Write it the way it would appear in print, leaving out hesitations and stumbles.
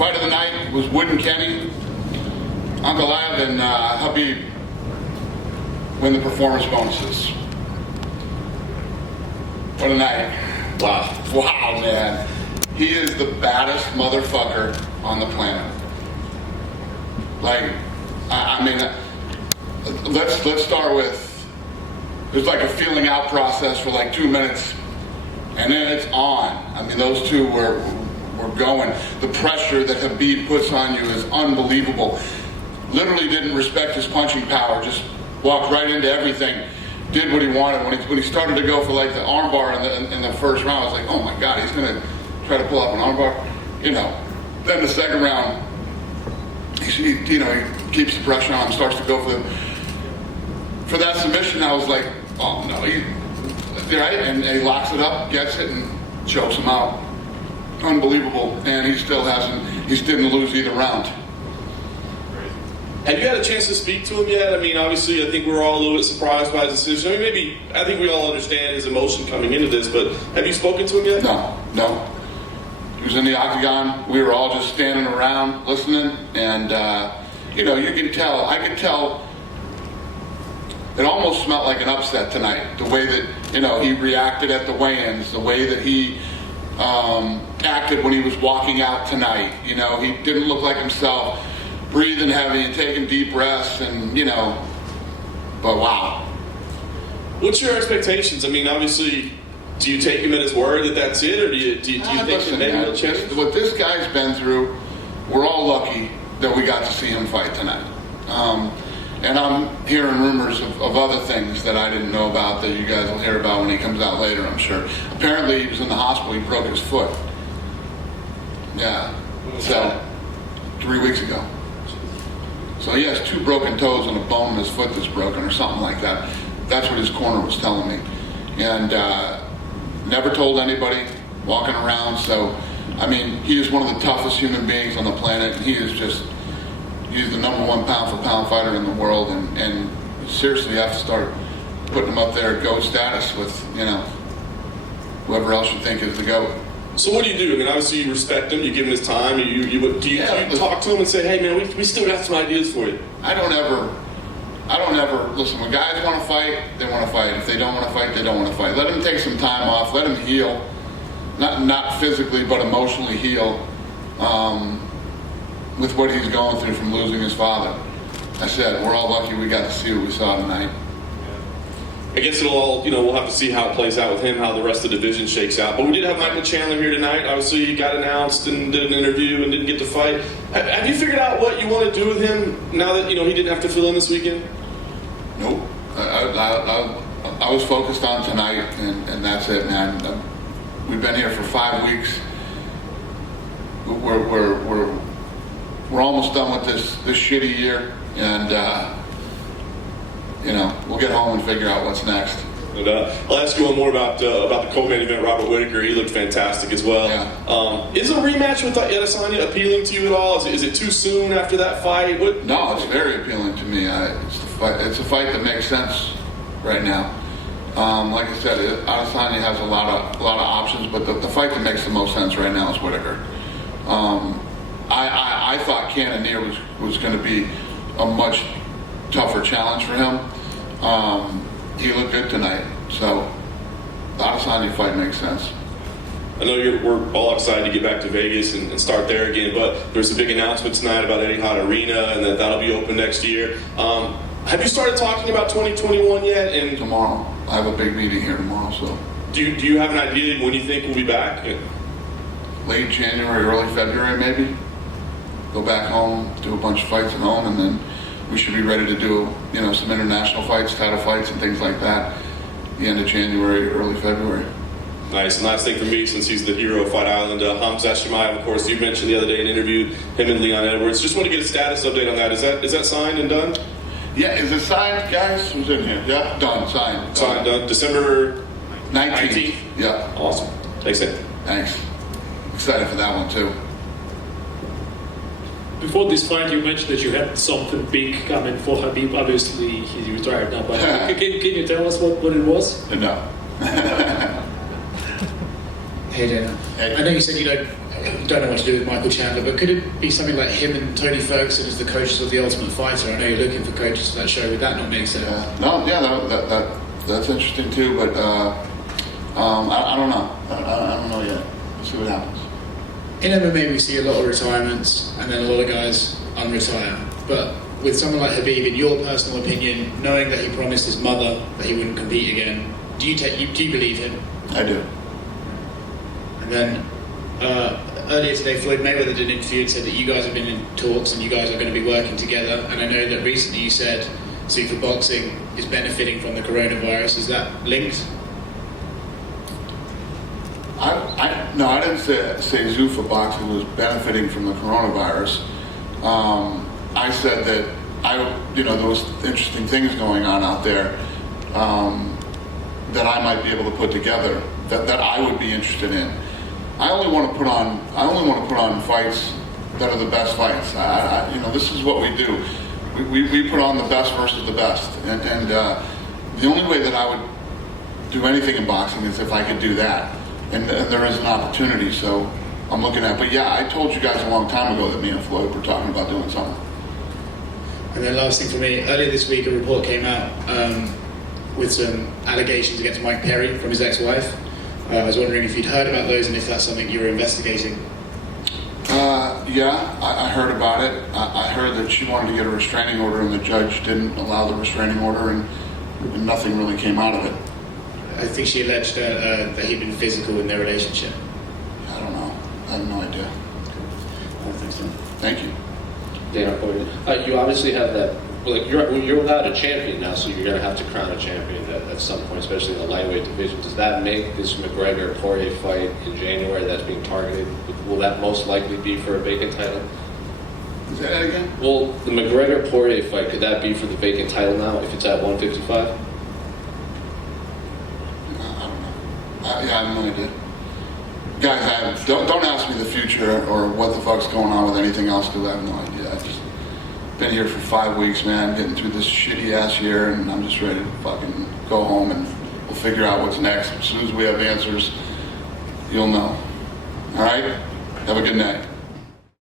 fight of the night was Wood and Kenny. Uncle Av and Khabib win the performance bonuses. What a night. Wow. Wow, man. He is the baddest motherfucker on the planet. Like, I mean, let's start with, there's like a feeling out process for like 2 minutes, and then it's on. I mean, those two were going. The pressure that Khabib puts on you is unbelievable. Literally didn't respect his punching power, just walked right into everything, did what he wanted. When he started to go for like the armbar in the first round, I was like, oh my God, he's gonna try to pull up an armbar. You know, then the second round, he keeps the pressure on, starts to go for that submission. I was like, oh no, right? And he locks it up, gets it, and chokes him out. Unbelievable. And he didn't lose either round. Have you had a chance to speak to him yet? I mean, obviously, I think we're all a little bit surprised by his decision. I mean, I think we all understand his emotion coming into this, but have you spoken to him yet? No. He was in the octagon. We were all just standing around listening, and you can tell. I could tell. It almost smelled like an upset tonight. The way that he reacted at the weigh-ins, the way that he acted when he was walking out tonight. He didn't look like himself. Breathing heavy and taking deep breaths, and but wow. What's your expectations? I mean, obviously, do you take him at his word that that's it, or do you think maybe he'll change? What this guy's been through, we're all lucky that we got to see him fight tonight. And I'm hearing rumors of other things that I didn't know about that you guys will hear about when he comes out later, I'm sure. Apparently, he was in the hospital. He broke his foot. Yeah. So 3 weeks ago. So he has 2 broken toes and a bone in his foot that's broken or something like that. That's what his corner was telling me. And never told anybody, walking around. So, I mean, he is one of the toughest human beings on the planet. And he's the number 1 pound for pound fighter in the world. And seriously, you have to start putting him up there at GOAT status with, whoever else you think is the GOAT. So what do you do? I mean, obviously you respect him, you give him his time, do you talk to him and say, hey man, we still got some ideas for you? I don't ever, listen, when guys want to fight, they want to fight. If they don't want to fight, they don't want to fight. Let him take some time off, let him heal, not physically, but emotionally heal with what he's going through from losing his father. I said, we're all lucky we got to see what we saw tonight. I guess it'll all, we'll have to see how it plays out with him, how the rest of the division shakes out. But we did have Michael Chandler here tonight. Obviously, he got announced and did an interview and didn't get to fight. Have you figured out what you want to do with him now that, he didn't have to fill in this weekend? Nope. I was focused on tonight, and that's it, man. We've been here for 5 weeks. We're almost done with this shitty year, and we'll get home and figure out what's next. And, I'll ask you one more about the co-main event, Robert Whittaker. He looked fantastic as well. Yeah. Is a rematch with Adesanya appealing to you at all? Is it too soon after that fight? No, it's very appealing to me. It's a fight that makes sense right now. Like I said, Adesanya has a lot of options, but the fight that makes the most sense right now is Whittaker. I thought Cannonier was going to be a much tougher challenge for him. He looked good tonight, so the Adesanya fight makes sense. I know we're all excited to get back to Vegas and start there again, but there's a big announcement tonight about Etihad Arena and that'll be open next year. Have you started talking about 2021 yet? And tomorrow, I have a big meeting here tomorrow. So, do you have an idea when you think we'll be back? Late January, early February, maybe. Go back home, do a bunch of fights at home, and then we should be ready to do, some international fights, title fights, and things like that. The end of January, early February. Nice. And last thing for me, since he's the hero of Fight Island, Hamza Chimaev, of course, you mentioned the other day in an interview, him and Leon Edwards. Just want to get a status update on that. Is that signed and done? Yeah, is it signed, guys? Who's in here? Yeah, done, signed. Signed, done. December 19th. Yeah. Awesome. Thanks, Ed. Thanks. Excited for that one, too. Before this fight, you mentioned that you had something big coming for Khabib. Obviously, he's retired now, but can you tell us what it was? No. Hey, Dana. Hey. I know you said you don't don't know what to do with Michael Chandler, but could it be something like him and Tony Ferguson as the coaches of the Ultimate Fighter? I know you're looking for coaches for that show. Would that not make sense? That's interesting too, but I don't know. I don't know yet. We'll see what happens. In MMA, we see a lot of retirements, and then a lot of guys unretire. But with someone like Khabib, in your personal opinion, knowing that he promised his mother that he wouldn't compete again, do you believe him? I do. And then earlier today, Floyd Mayweather did an interview and said that you guys have been in talks and you guys are going to be working together. And I know that recently you said Super Boxing is benefiting from the coronavirus. Is that linked? No, I didn't say Zuffa Boxing was benefiting from the coronavirus. I said that there was interesting things going on out there that I might be able to put together that I would be interested in. I only want to put on fights that are the best fights. This is what we do. We put on the best versus the best, and the only way that I would do anything in boxing is if I could do that. And there is an opportunity, so I'm looking at. But yeah, I told you guys a long time ago that me and Floyd were talking about doing something. And then last thing for me, earlier this week a report came out with some allegations against Mike Perry from his ex-wife. I was wondering if you'd heard about those and if that's something you were investigating. Yeah, I heard about it. I heard that she wanted to get a restraining order and the judge didn't allow the restraining order, and nothing really came out of it. I think she alleged that he'd been physical in their relationship. I don't know. I have no idea. I don't think so. Thank you. Dana, you obviously have that. Like you're without a champion now, so you're going to have to crown a champion at some point, especially in the lightweight division. Does that make this McGregor-Poirier fight in January that's being targeted? Will that most likely be for a vacant title? Say that again? Well, the McGregor-Poirier fight, could that be for the vacant title now if it's at 155? I have no idea. Guys, don't ask me the future or what the fuck's going on with anything else, because I have no idea. I've just been here for 5 weeks, man, getting through this shitty ass year, and I'm just ready to fucking go home and we'll figure out what's next. As soon as we have answers, you'll know. All right? Have a good night.